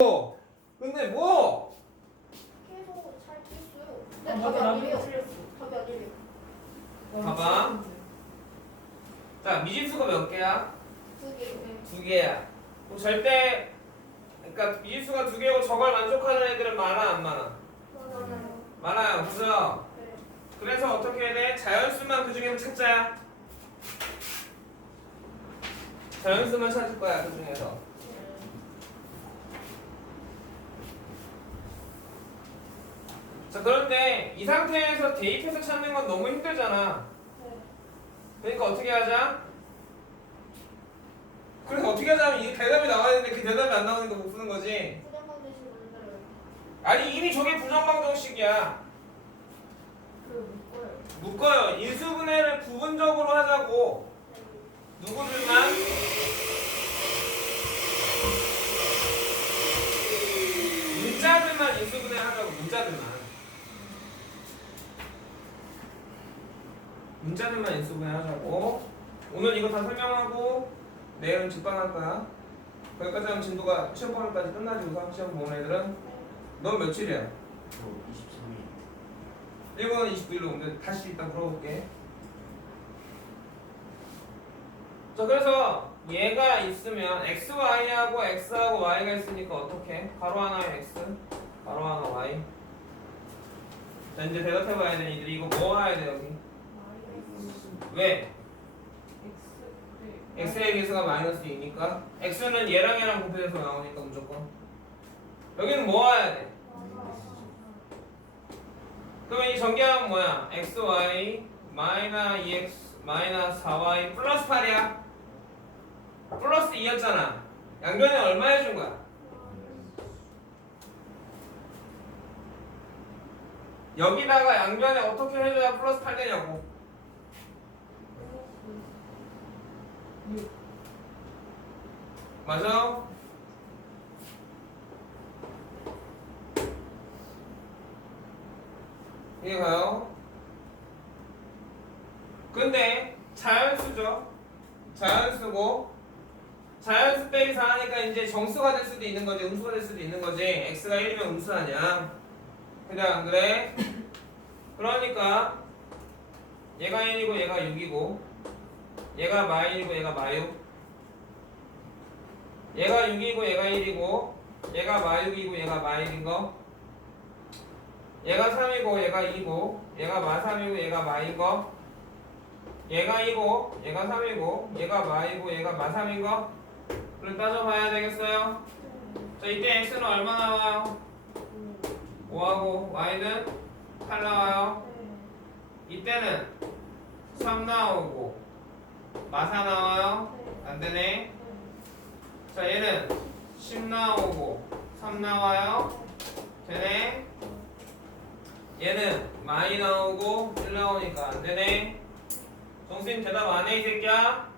뭐? 근데 뭐? 계속 잘 됐어요. 아, 근데 답이 나도 아니래요. 틀렸어. 답이 아니래요. 봐봐. 자, 미진수가 몇 개야? 두 개. 네. 두 개야. 그럼 절대 그러니까 미진수가 두 개고 저걸 만족하는 애들은 많아 안 많아? 맞아요. 많아요. 그죠? 네. 그래서 어떻게 해야 돼? 자연수만 그 중에서 찾자야. 자연수만 찾을 거야 그 중에서. 자 그런데 이 상태에서 대입해서 찾는 건 너무 힘들잖아. 네. 그러니까 어떻게 하자? 그래서 어떻게 하자면 이 대답이 나와야 되는데 그 대답이 안 나오니까 못 푸는 거지. 아니 이미 저게 부정방정식이야. 그 묶어요. 묶어요. 인수분해를 부분적으로 하자고. 누구들만? 문자들만 인수분해 하자고 문자들만. 문자들만 인수분해 하자고. 오늘 이거 다 설명하고 내일은 직방할 거야. 거기까지 하면 진도가 시험 보는까지 끝나지 우선 시험 보는 애들은 넌 며칠이야? 저 23일 1번은 29일로 오는데 다시 일단 물어볼게. 자 그래서 얘가 있으면 xy하고 x하고 y가 있으니까 어떻게? 가로 하나에 x, 가로 하나 y. 자 이제 대답해봐야 되는 이들이 이거 뭐 해야 돼 여기? 왜? X. x의 개수가 마이너스 2니까 x는 얘랑 얘랑 곱해져서 나오니까 무조건 여기는 뭐 해야 돼? 그러면 이 전개하면 뭐야? xy 마이너 2x 마이너 4y 플러스 8이야 플러스 2였잖아 양변에 얼마 해준 거야? 여기다가 양변에 어떻게 해줘야 플러스 8 되냐고 맞아? 이해 가요? 근데 자연수죠. 자연수고 자연수 빼기 4하니까 이제 정수가 될 수도 있는 거지 음수가 될 수도 있는 거지 x가 1이면 음수 아니야 그래 안 그래? 그러니까 얘가 1이고 얘가 6이고 얘가 마일이고 얘가 마육 얘가 6이고 얘가 1이고 얘가 마6이고 얘가 마1인 거. 얘가 3이고 얘가 2고 얘가 마3이고 얘가 마인 거. 얘가 2고 얘가 3이고 얘가 마이고 얘가 마3인 거. 그럼 따져봐야 되겠어요? 자 이때 x는 얼마 나와요? 5하고? y는 8 나와요? 이때는 3 나오고 마사 나와요? 안 되네 자 얘는 10 나오고 3 나와요. 되네? 얘는 많이 나오고 1 나오니까 안 되네? 정수님 대답 안 해 이 새끼야?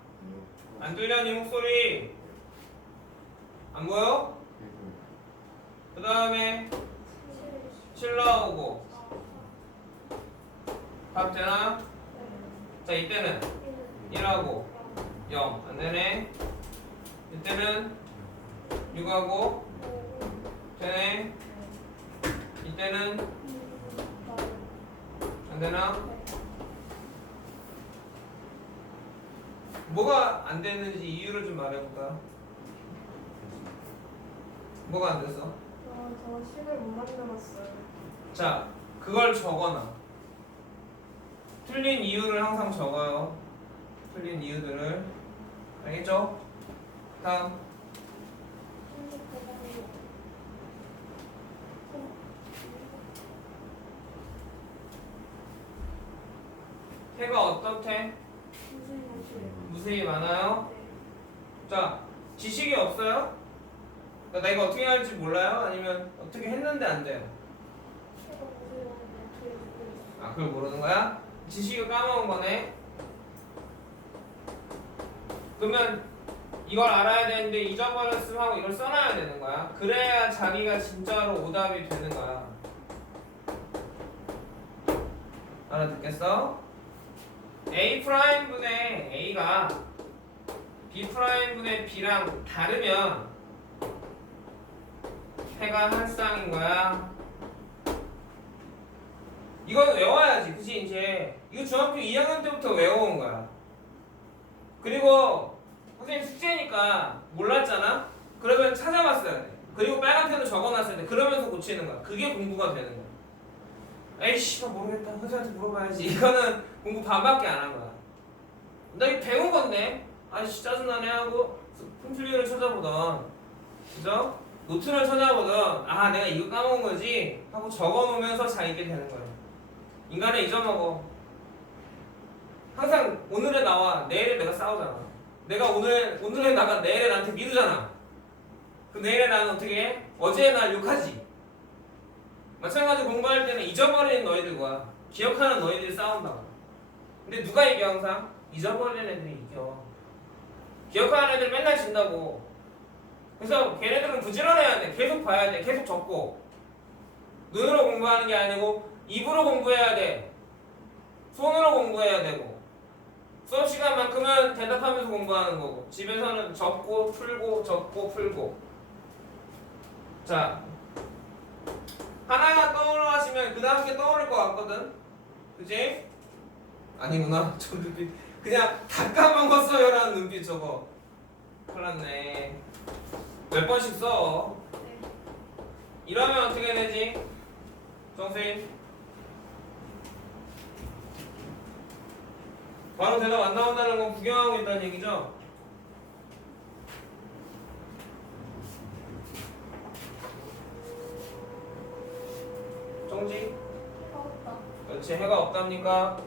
안 들려 네 목소리? 안 보여? 그 다음에 7 나오고. 답 되나? 자 이때는 1하고 0 안 되네 이때는 6하고 되네 이때는 안 되나? 뭐가 안 됐는지 이유를 좀 말해볼까? 뭐가 안 됐어? 저 식을 못 만들었어요. 자, 그걸 적어놔. 틀린 이유를 항상 적어요. 틀린 이유들을. 알겠죠? 다음. 해가 어떻대? 무수히 많아요? 자, 지식이 없어요? 그러니까 내가 어떻게 할지 몰라요? 아니면 어떻게 했는데 안 돼요? 아, 그걸 모르는 거야? 지식을 까먹은 거네? 그러면 이걸 알아야 되는데 잊어버렸음 하고 이걸 써놔야 되는 거야. 그래야 자기가 진짜로 오답이 되는 거야. 알아듣겠어? A 프라임 분의 A가 B 프라임 분의 B랑 다르면 얘가 한 쌍인 거야. 이건 외워야지, 그치 이제 이거 중학교 2학년 때부터 외워온 거야. 그리고 선생님 숙제니까 몰랐잖아. 그러면 찾아봤어야 돼. 그리고 빨간 펜으로 적어놨어야 돼. 그러면서 고치는 거야. 그게 공부가 되는 거야. 에이씨, 나 모르겠다. 선생님한테 물어봐야지. 이거는 공부 반밖에 안 한 거야. 나 이거 배운 건데. 아이씨 짜증나네 하고 품필리를 찾아보던, 그죠? 노트를 찾아보던, 아 내가 이거 까먹은 거지 하고 적어놓으면서 잘 읽게 되는 거야. 인간은 잊어먹어. 항상 오늘에 나와 내일에 내가 싸우잖아. 내가 오늘 오늘에 나가 내일에 나한테 미루잖아. 그 내일에 나는 어떻게 해? 어제의 날 욕하지. 마찬가지 공부할 때는 잊어버리는 너희들과 기억하는 너희들이 싸운다고. 근데 누가 이겨 항상? 잊어버리는 애들이 이겨. 기억하는 애들 맨날 진다고. 그래서 걔네들은 부지런해야 돼. 계속 봐야 돼. 계속 적고. 눈으로 공부하는 게 아니고 입으로 공부해야 돼. 손으로 공부해야 되고. 수업 시간만큼은 대답하면서 공부하는 거고. 집에서는 적고 풀고 적고 풀고. 자. 하나가 떠올라 하시면 그 다음 게 떠오를 것 같거든. 그지? 아니구나. 저 눈빛. 그냥 다 까먹었어요 라는 눈빛 저거. 큰일 났네. 몇 번씩 써. 네. 이러면 어떻게 되지? 정수인 바로 대답 안 나온다는 건 구경하고 있다는 얘기죠? 정지? 먹었다. 그렇지 해가 없답니까?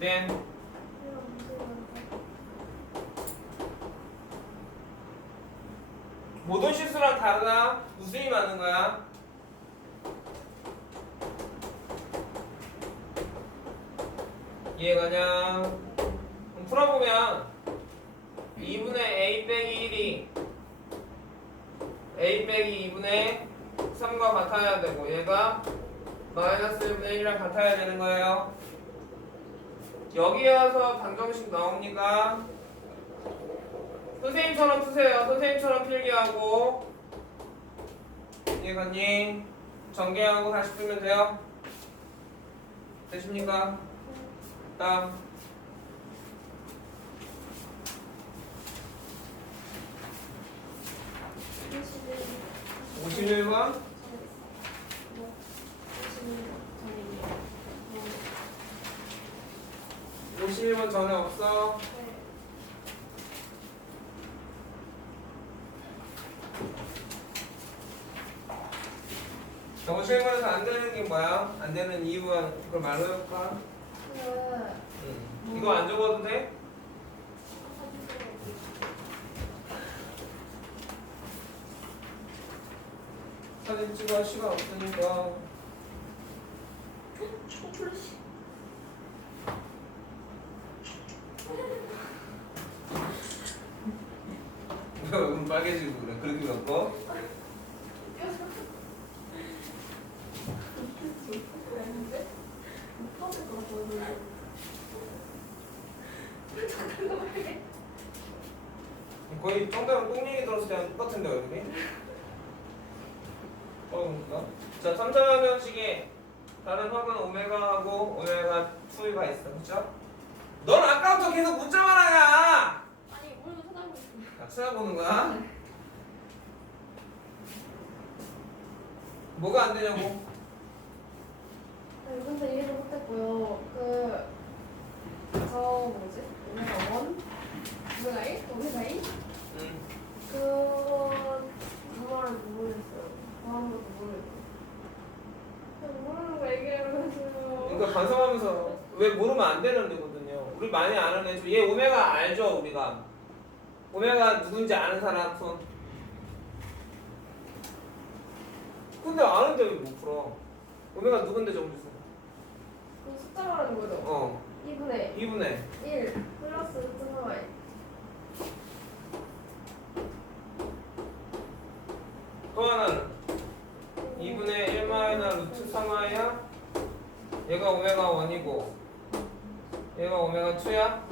then 이거 무슨 말이야? 모든 실수랑 다르다 웃음이 많은 거야 이해가냐 그럼 풀어보면 2분의 a 빼기 1이 a 빼기 2분의 3과 같아야 되고 얘가 마이너스 1분의 1이랑 같아야 되는 거예요 여기에 와서 방정식 나옵니까? 선생님처럼 푸세요. 선생님처럼 필기하고 이해갔니? 전개하고 다시 풀면 돼요. 되십니까? 다음 이십일. 51번 뭐? 이십일. 저기. 51번 전에 없어. 네. 저거 실물에서 안 되는 게 뭐야? 안 되는 이유가 그걸 말로 해볼까? 그 응. 이거 안 적어도 돼? 사진 찍어 할 시간 없으니까 초콜릿. 왜 얼굴 빨개지고 그래? 그렇게 갖고? 그랬는데 못 받을 것 같아. 거의 정답은 똥얘기 들었을 때랑 똑같은데 얼굴이? 어, 그런가? 자, 3, 4방정식에 다른 확은 오메가하고 오메가 2가 있어, 그쵸? 넌 아까부터 계속 문자만 하냐! 아니 오늘도 찾아보고 있어. 자, 찾아보는 거야? 뭐가 안 되냐고? 네, 근데 이해를 못했고요. 그, 저 뭐지? 오메가 원? 오메가 일? 오메가 일? 응. 그거 그거를 모르겠어요. 그런 것도 모르겠어요. 그냥 모르는 거 얘기하면서요. 그러니까 반성하면서 왜 모르면 안 되는 데거든요. 우리 많이 아는 애, 얘 오메가 알죠, 우리가? 오메가 누군지 아는 사람 손. 근데 아는데 왜 못 풀어? 오메가 누군데 정지수? 그 숫자 말하는 거죠? 어, 2분의 2분의 1 플러스 루트 3y. 또 하나는 2분의 1 마이너스 루트 3i야? 얘가 오메가 1이고 얘가 오메가 2야?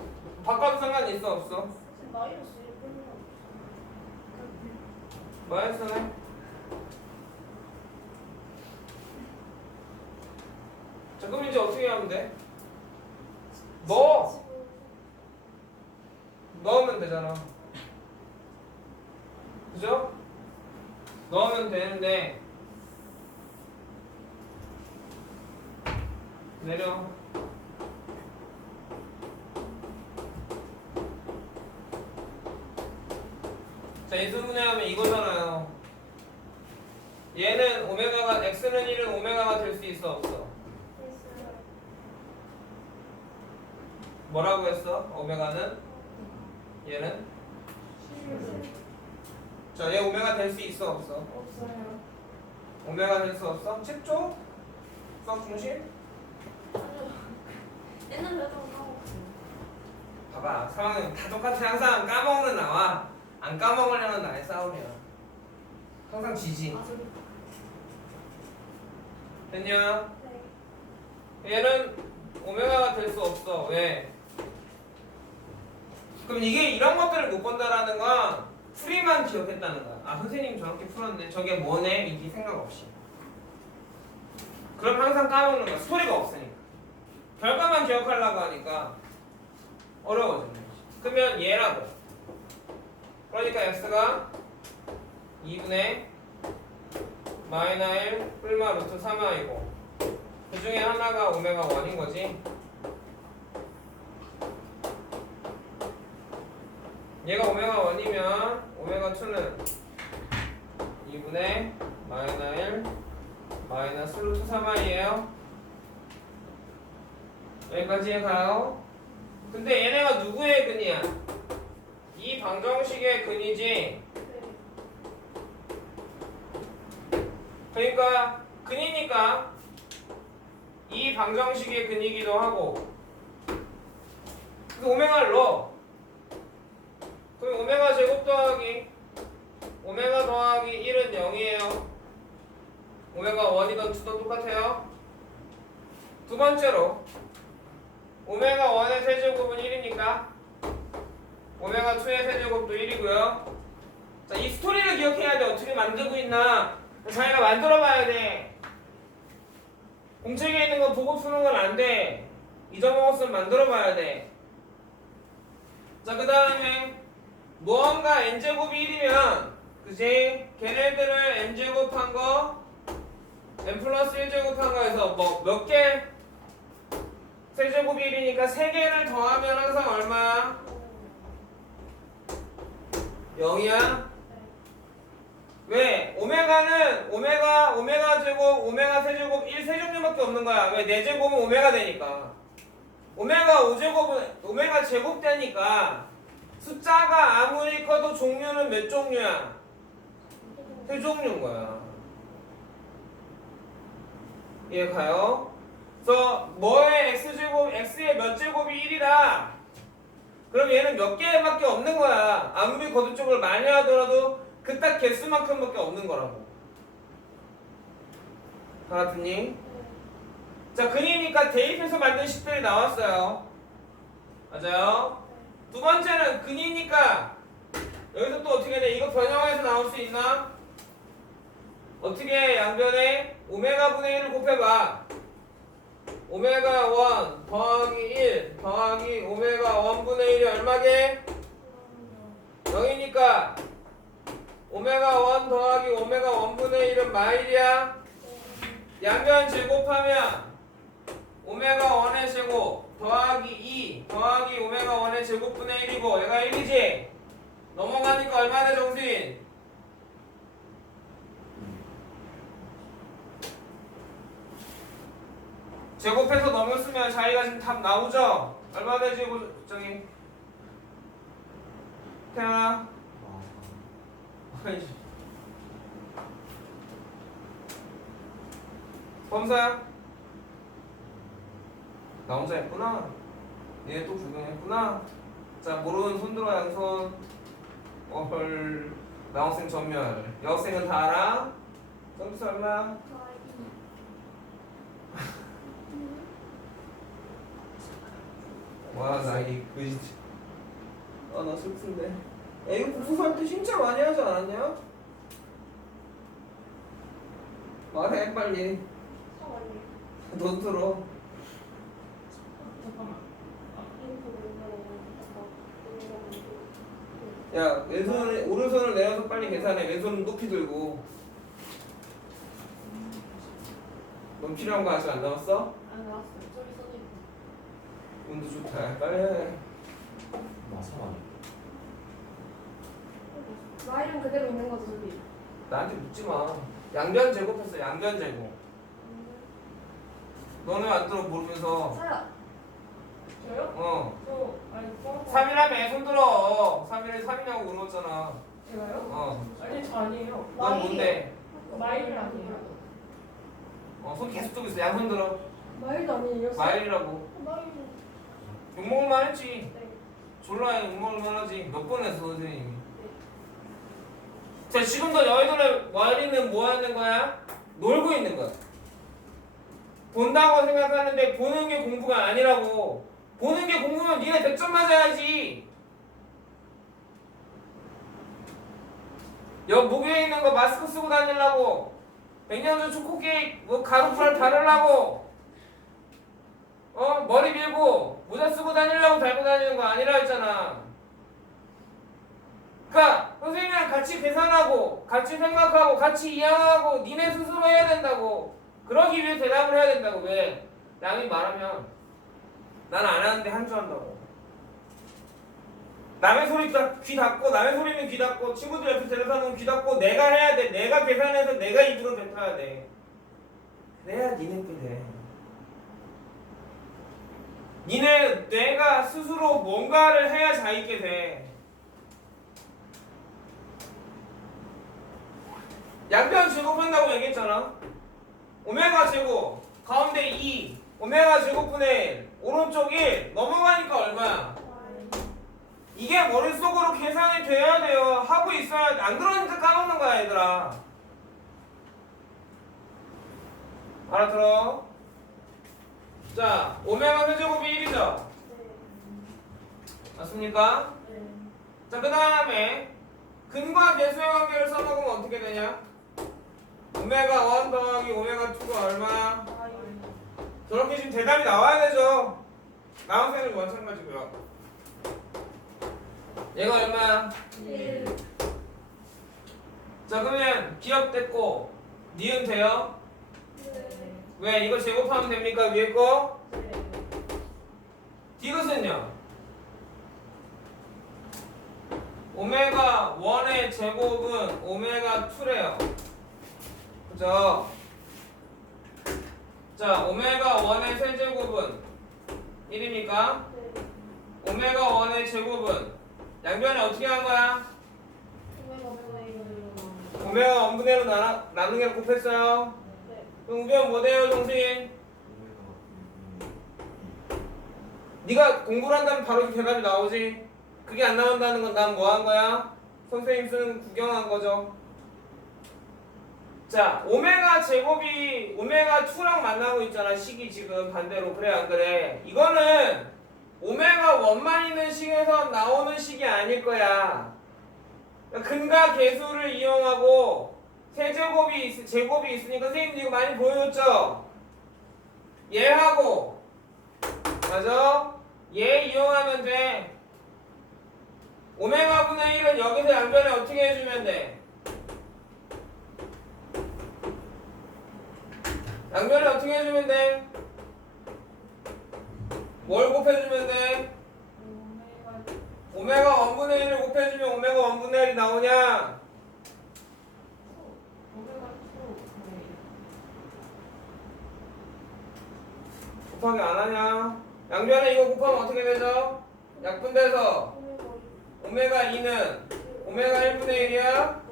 바꿔도 상관이 있어 없어? 마이너스 1분이나. 마이너스네 자 그럼 이제 어떻게 하면 돼? 넣어! 넣으면 되잖아 그죠? 넣으면 되는데 내려 자 인수분해하면 이거잖아요 얘는 오메가가 x는 1은 오메가가 될 수 있어 없어 뭐라고 했어? 오메가는 얘는 자 얘 오메가 될 수 있어 없어? 없어요. 오메가 될 수 없어? 책 줘? 수학 중심? 옛날에 했던 거. 봐봐 상황은 다 똑같아 항상 까먹는 나와 안 까먹으려는 나의 싸움이야. 항상 지지. 아 저기. 됐냐? 네. 얘는 오메가가 될 수 없어. 왜? 그럼 이게 이런 것들을 못 본다라는 건 풀이만 기억했다는 거야. 아 선생님 저렇게 풀었네. 저게 뭐네? 이게 생각 없이. 그럼 항상 까먹는 거야. 스토리가 없으니까. 결과만 기억하려고 하니까 어려워지는 거지. 그러면 얘라고 그러니까 x가 2분의 마이너 1 뿔마 루트 3i고. 그 중에 하나가 오메가 1인 거지. 얘가 오메가 1이면 오메가 2는 2분의 마이너 1 마이너스 루트 3i예요. 여기까지 가요. 근데 얘네가 누구의 근이야? 이 방정식의 근이지. 그러니까 근이니까 이 방정식의 근이기도 하고. 그 오메가를 넣어. 그럼 오메가 제곱 더하기 오메가 더하기 1은 0이에요. 오메가 1이던 2도 똑같아요. 두 번째로 오메가 1의 세제곱은 1이니까 오메가 2의 세제곱도 1이고요 자, 이 스토리를 기억해야 돼 어떻게 만들고 있나 자기가 만들어 봐야 돼 공책에 있는 거 보고 푸는 건 안 돼. 잊어먹었으면 만들어 봐야 돼. 자, 그 다음에 무언가 n제곱이 1이면 그지? 걔네들을 n제곱한 거 n 플러스 1제곱한 거에서 뭐 몇 개? 세제곱이 1이니까 3개를 더하면 항상 얼마야? 0이야? 왜? 오메가는 오메가 오메가 제곱 오메가 세제곱 1 세종류밖에 없는 거야. 왜? 네 제곱은 오메가 되니까. 오메가 5제곱은 오메가 제곱 되니까 숫자가 아무리 커도 종류는 몇 종류야? 세 종류인 거야. 이해 가요? 그래서 뭐의 x제곱 x의 몇 제곱이 1이다. 그럼 얘는 몇 개밖에 없는 거야. 아무리 거듭 쪽을 많이 하더라도 그 딱 개수만큼밖에 없는 거라고. 알았니? 자, 근이니까 대입해서 만든 식들이 나왔어요. 맞아요? 두 번째는 근이니까 여기서 또 어떻게 돼? 이거 변형해서 나올 수 있나? 어떻게 양변에 오메가 분의 1을 곱해봐. 오메가 1 더하기 1 더하기 오메가 1 분의 1이 얼마게? 0이니까 오메가 1 더하기 오메가 1분의 1은 마일이야. 양변 제곱하면 오메가 1의 제곱 더하기 2 더하기 오메가 1의 제곱분의 1이고 얘가 1이지? 넘어가니까 얼마 돼 정신? 제곱해서 넘었으면 자기가 지금 답 나오죠? 얼마 되지 저기 태연아. 범사야? 나 혼자 했구나. 얘 또 구경했구나. 자, 모르는 손 들어 양손. 헐. 남학생 전멸. 여학생은 다 알아? 점수 얼마야? 더하기. 와나 이거 진짜 아나 슬픈데 야 이거 국수할 때 진짜 많이 하지 않았냐? 말해 빨리 사원이 넌 들어 잠깐만. 야 왼손을 오른손을 내려서 빨리 계산해 왼손은 높이 들고 넌 필요한 거 아직 안 나왔어? 안 나왔어요. 저기 써져 있고. 운도 좋다 빨리 해 마사만 마이는 그대로 있는 거죠, 저기. 나한테 묻지 마 양변 제곱했어 양변 제곱 너는 안 들어 모르면서 사야. 저요? 어 저 아니 저 3이라며 손 들어 3일에 3이냐고 물어봤잖아 제가요? 어 아니 저 아니에요. 넌 뭔데? 마일 아니에요. 어 손 계속 들고 있어 양손 들어 마일도 아니에요. 마일이라고 마일. 욕먹을만 했지. 네. 졸라 욕먹을만 하지. 몇 번 했어 선생님이. 자 지금도 너희들의 마일이는 뭐 하는 거야? 놀고 있는 거야. 본다고 생각하는데 보는 게 공부가 아니라고. 보는 게 공부면 니네 100점 맞아야지. 옆 목에 있는 거 마스크 쓰고 다니려고. 백년전 초코 케이크 뭐 가루풀 바르려고. 어 머리 밀고 모자 쓰고 다니려고 달고 다니는 거 아니라 했잖아. 그니까 선생님이랑 같이 계산하고 같이 생각하고 같이 이해하고 니네 스스로 해야 된다고. 그러기 위해 대답을 해야 된다고 왜? 남이 말하면 난 안 하는데 한 줄 한다고. 남의 소리 다- 귀 닫고 남의 소리는 귀 닫고 친구들 옆에 대답하는 귀 닫고 내가 해야 돼. 내가 계산해서 내가 입으로 뱉어야 돼. 그래야 니네끼리 돼 니네 내가 스스로 뭔가를 해야 자 있게 돼 양변 제곱한다고 얘기했잖아 오메가 제곱 가운데 2 오메가 제곱분의 1 오른쪽 1 넘어가니까 얼마야? 이게 머릿속으로 계산이 돼야 돼요. 하고 있어야 안 그러니까 까먹는 거야, 얘들아. 알아들어? 자, 오메가 세제곱이 1이죠? 맞습니까? 자, 그 다음에 근과 계수의 관계를 써먹으면 어떻게 되냐? 오메가 1 더하기 오메가 2가 얼마야? 저렇게 지금 대답이 나와야 되죠? 나원생도 마찬가지고요. 얘가 얼마야? 자 그러면 기억 됐고 니은 돼요? 왜 이거 제곱하면 됩니까 위에 거? 디귿은요? 오메가 1의 제곱은 오메가 2래요 그죠? 자 오메가 1의 세제곱은 1입니까? 오메가 1의 제곱은 양변이 어떻게 한 거야? 오메가 1분의 1로 나, 나누는 게 곱했어요 그럼 우변 뭐 돼요 정신? 네가 공부를 한다면 바로 이 대답이 나오지. 그게 안 나온다는 건 난 뭐 한 거야? 선생님 쓰는 구경한 거죠. 자 오메가 제곱이 오메가 2랑 만나고 있잖아 식이 지금 반대로. 그래 안 그래? 이거는 오메가 1만 있는 식에서 나오는 식이 아닐 거야. 근과 계수를 이용하고 세제곱이 있, 제곱이 있으니까 선생님도 이거 많이 보여줬죠? 얘하고 맞아? 얘 이용하면 돼 오메가 분의 1은 여기서 양변에 어떻게 해주면 돼? 양변에 어떻게 해주면 돼? 뭘 곱해주면 돼? 오메가 1분의 1을 곱해주면 오메가 1분의 1이 나오냐? 곱하기 안 하냐? 양변에 이거 곱하면 어떻게 되죠? 약분돼서 오메가 2는 오메가 1분의 1이야?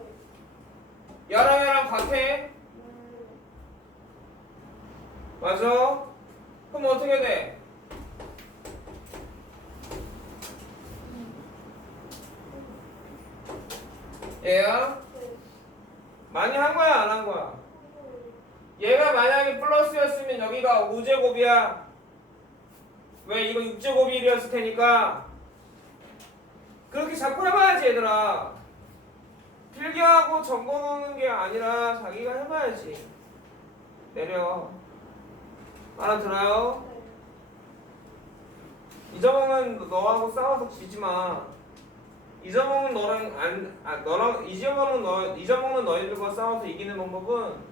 얘랑 얘랑 같아? 맞아? 그럼 어떻게 돼? 얘야? 많이 한 거야 안 한 거야? 만약에 플러스였으면 여기가 5제곱이야. 왜 이거 6제곱이 1이었을 테니까. 그렇게 자꾸 해봐야지 얘들아. 필기하고 적어놓는 게 아니라 자기가 해봐야지. 내려. 알아들어요? 이정은 너하고 싸워서 지지마. 잊어먹는 너랑 안, 아, 너랑 잊어먹는 너 잊어먹는 너희들과 싸워서 이기는 방법은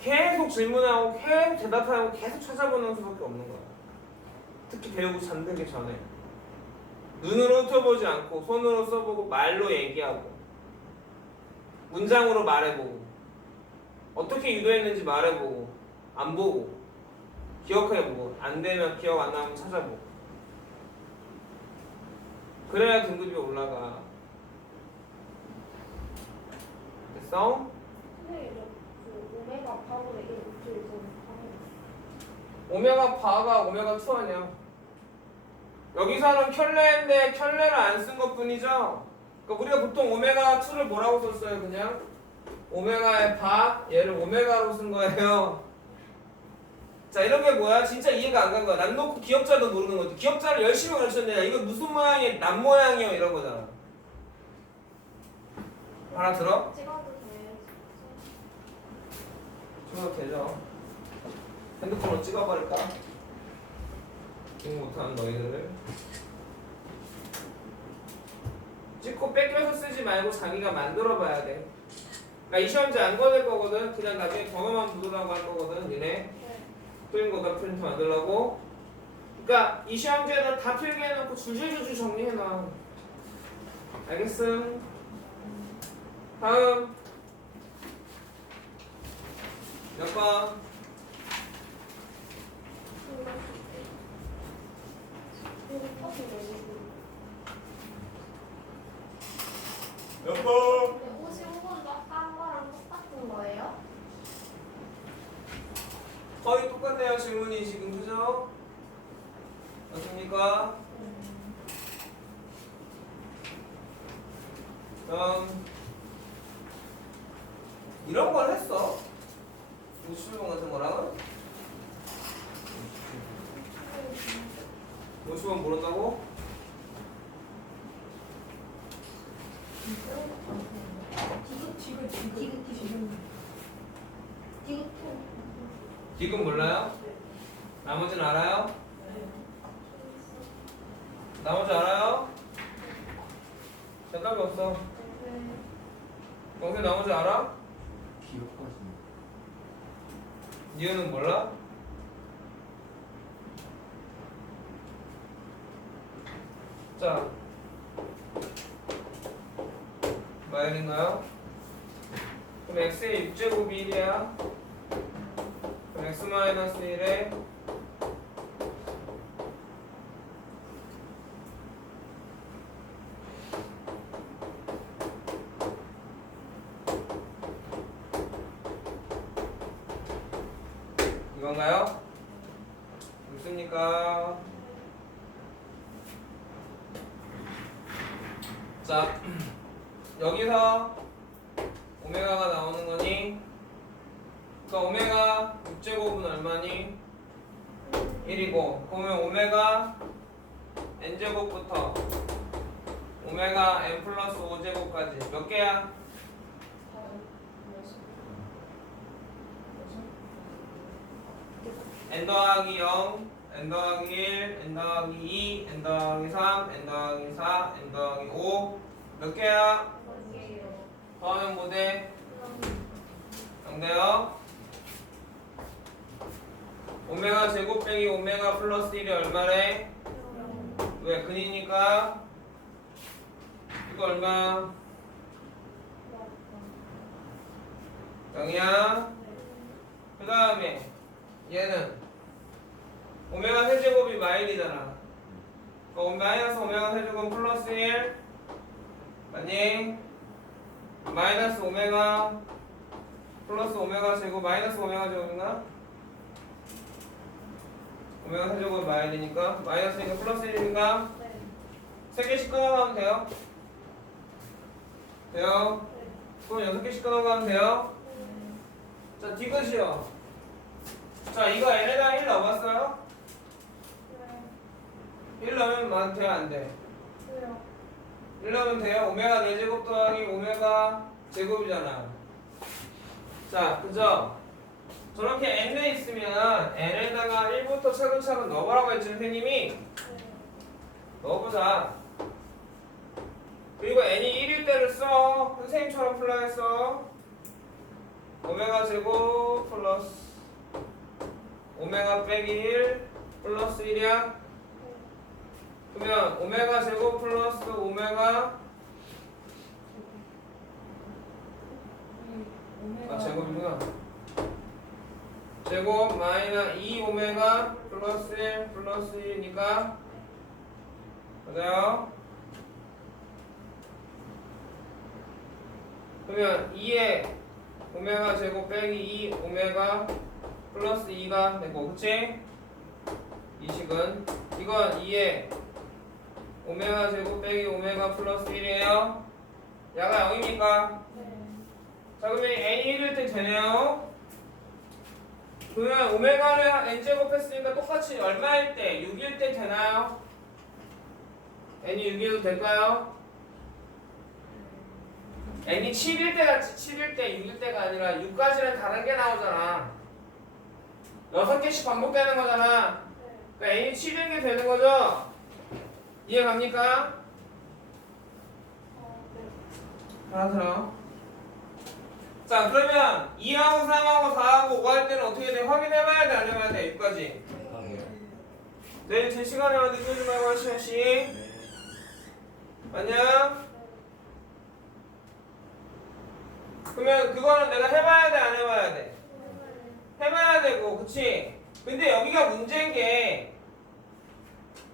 계속 질문하고 계속 대답하고 계속 찾아보는 수밖에 없는 거야. 특히 배우고 잠들기 전에. 눈으로 훑어보지 않고 손으로 써보고 말로 얘기하고. 문장으로 말해보고. 어떻게 유도했는지 말해보고. 안 보고. 기억해보고. 안 되면 기억 안 나면 찾아보고. 그래야 등급이 올라가. 됐어? 그 오메가 파고에 1 목줄 좀 오메가 바가 오메가 2 아니야. 여기서는 켤레인데 켤레를 안 쓴 것 뿐이죠. 그러니까 우리가 보통 오메가 2를 뭐라고 썼어요? 그냥 오메가의 바 얘를 오메가로 쓴 거예요. 자 이런 게 뭐야? 진짜 이해가 안 간 거야. 난 놓고 기억자도 모르는 거지. 기억자를 열심히 가르쳤는데 야, 이거 무슨 모양이 남 모양이요 이런 거잖아. 알아들어? 찍어도 돼. 되죠. 핸드폰으로 찍어버릴까? 공부 못하는 너희들을 찍고 뺏겨서 쓰지 말고 자기가 만들어봐야 돼. 그러니까 이 시험지 안 꺼낼 거거든. 그냥 나중에 경험만 묻으라고 할 거거든. 니네 네. 틀린 거다 프린트 만들라고. 그러니까 이 시험지에다 다 필기 해놓고 줄줄줄줄 정리해놔. 알겠음? 다음 몇 번? 몇 번? 근데 55번도 아까 한 거랑 똑같은 거예요? 거의 똑같네요 질문이 지금 그죠? 맞습니까? 다음 이런 걸 했어 50번 같은 거랑 50번 모른다고? 지금 몰라요? 나머지는 알아요? 나머지 알아요? 대답이 없어 영생 나머지 알아? 기억하시네. 니은은 몰라? 자 마일인가요? 그럼 x의 6제곱이 1이야 그럼 x 마이너스 1에 이건가요? 있습니까? 자, 여기서 오메가가 나오는 거니? 그러니까 오메가 6제곱은 얼마니? 1이고 그러면 오메가 n제곱부터 오메가 n 플러스 5제곱까지 몇 개야? n 더하기 0, n 더하기 1, n 더하기 2, n 더하기 3, n 더하기 4, n 더하기 5. 몇 개야? 더하면 뭐 돼? 0 돼요? 오메가 제곱 빼기 오메가 플러스 1이 얼마래? 왜? 근이니까 이거 얼마? 0이야? 그 다음에 얘는 곱이 마일이잖아. 그 마이너스 오메가 세제곱 플러스 1 맞니? 마이너스 오메가 플러스 오메가 제곱 마이너스 오메가 제곱인가? 오메가 세제곱 마일이니까 마이너스니까 플러스 1이니까 세 개씩 끊어가면 돼요? 돼요? 그럼 여섯 개씩 끊어가면 돼요? 자, 디귿이요. 자, 이거 n에다 1 넣어봤어요? 와도 돼요 안 돼? 그래요. 1 넣으면 돼요? 오메가 4제곱 더하기 오메가 제곱이잖아 자 그죠? 저렇게 n에 있으면 n에다가 1부터 차근차근 넣어보라고 했지 선생님이 네. 넣어보자 그리고 n이 1일 때를 써 선생님처럼 풀라했어 오메가 제곱 플러스 오메가 빼기 1 플러스 1이야 그러면 오메가 제곱 플러스 오메가 아 제곱이구나 제곱 마이너 2 오메가 플러스 1 플러스 1이니까 맞아요? 그러면 2에 오메가 제곱 빼기 2 오메가 플러스 2가 되고 그치? 이 식은 이건 2에 오메가 제곱 빼기 오메가 플러스 1이에요 야가 0입니까? 네. 자 그러면 n이 1일 때 되네요 그러면 오메가를 n제곱 했으니까 똑같이 얼마일 때? 6일 때 되나요? n이 6일도 될까요? n이 7일 때 같이 7일 때 6일 때가 아니라 6까지는 다른 게 나오잖아 6개씩 반복되는 거잖아 네. 그러니까 n이 7일 게 되는 거죠? 이해 갑니까? 어, 네. 알아서요. 자 그러면 2하고 3하고 4하고 5 할 때는 어떻게 돼? 확인해봐야 돼? 안 해봐야 돼? 여기까지 내일 제 시간에만 늦어지 말고 하시오 씨 맞냐? 그러면 그거는 내가 해봐야 돼? 안 해봐야 돼? 해봐야 되고 그치? 근데 여기가 문제인 게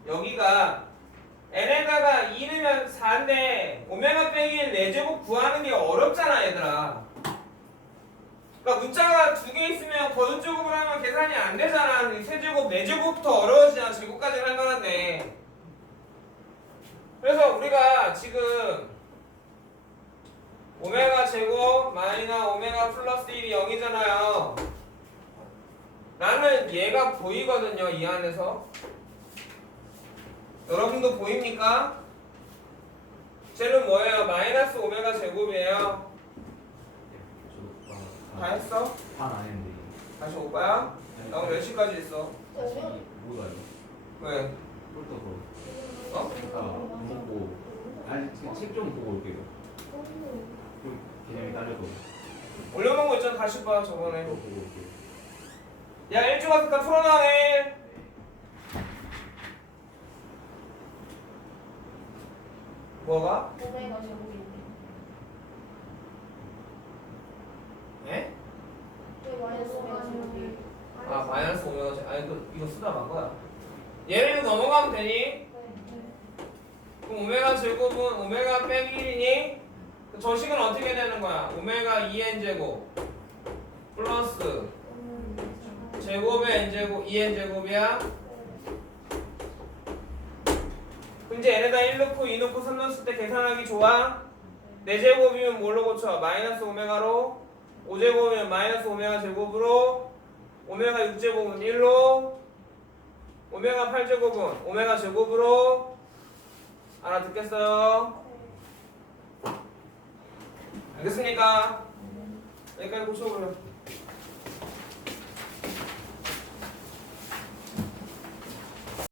여기가 n에다가 2 넣으면 4인데 오메가 빼기 1 4제곱 구하는 게 어렵잖아 얘들아. 그러니까 문자가 두 개 있으면 거듭제곱을 하면 계산이 안 되잖아. 세제곱, 네제곱부터 어려워지잖아 제곱까지는 할만한데. 그래서 우리가 지금 오메가 제곱 마이너 오메가 플러스 1이 0이잖아요. 나는 얘가 보이거든요 이 안에서 여러분도 보입니까? 쟤는 뭐예요? 마이너스 오메가 제곱이에요 다 했어? 반안 했는데. 다시 올 거야? 나 오늘 몇 시까지 있어? 왜? 훑어서. 어? 아까 밥 먹고 아니 책좀 보고 올게요. 그 개념이 딸려도 올려놓은 거 있잖아 다시 봐또 저번에 보고 올게요. 야 일주 갔을까 풀어놔네 뭐가? 오메가 제곱인데. 예? 네, 마이너스 오메가 제곱이. 아 마이너스 오메가 제 아니 그 이거 쓰다 만 거야 얘를 이거 넘어가면 되니? 네. 그럼 오메가 제곱은 오메가 빼기 1이니? 저 식은 어떻게 되는 거야? 오메가 2n 제곱 플러스 음, 제곱의 n 제곱 2n 제곱이야? 이제 n에다 1 넣고 2 넣고 3 넣었을 때 계산하기 좋아? 4제곱이면 뭘로 고쳐? 마이너스 오메가로 5제곱이면 마이너스 오메가 제곱으로 오메가 6제곱은 1로 오메가 8제곱은 오메가 제곱으로 알아듣겠어요? 알겠습니까? 여기까지 고쳐버려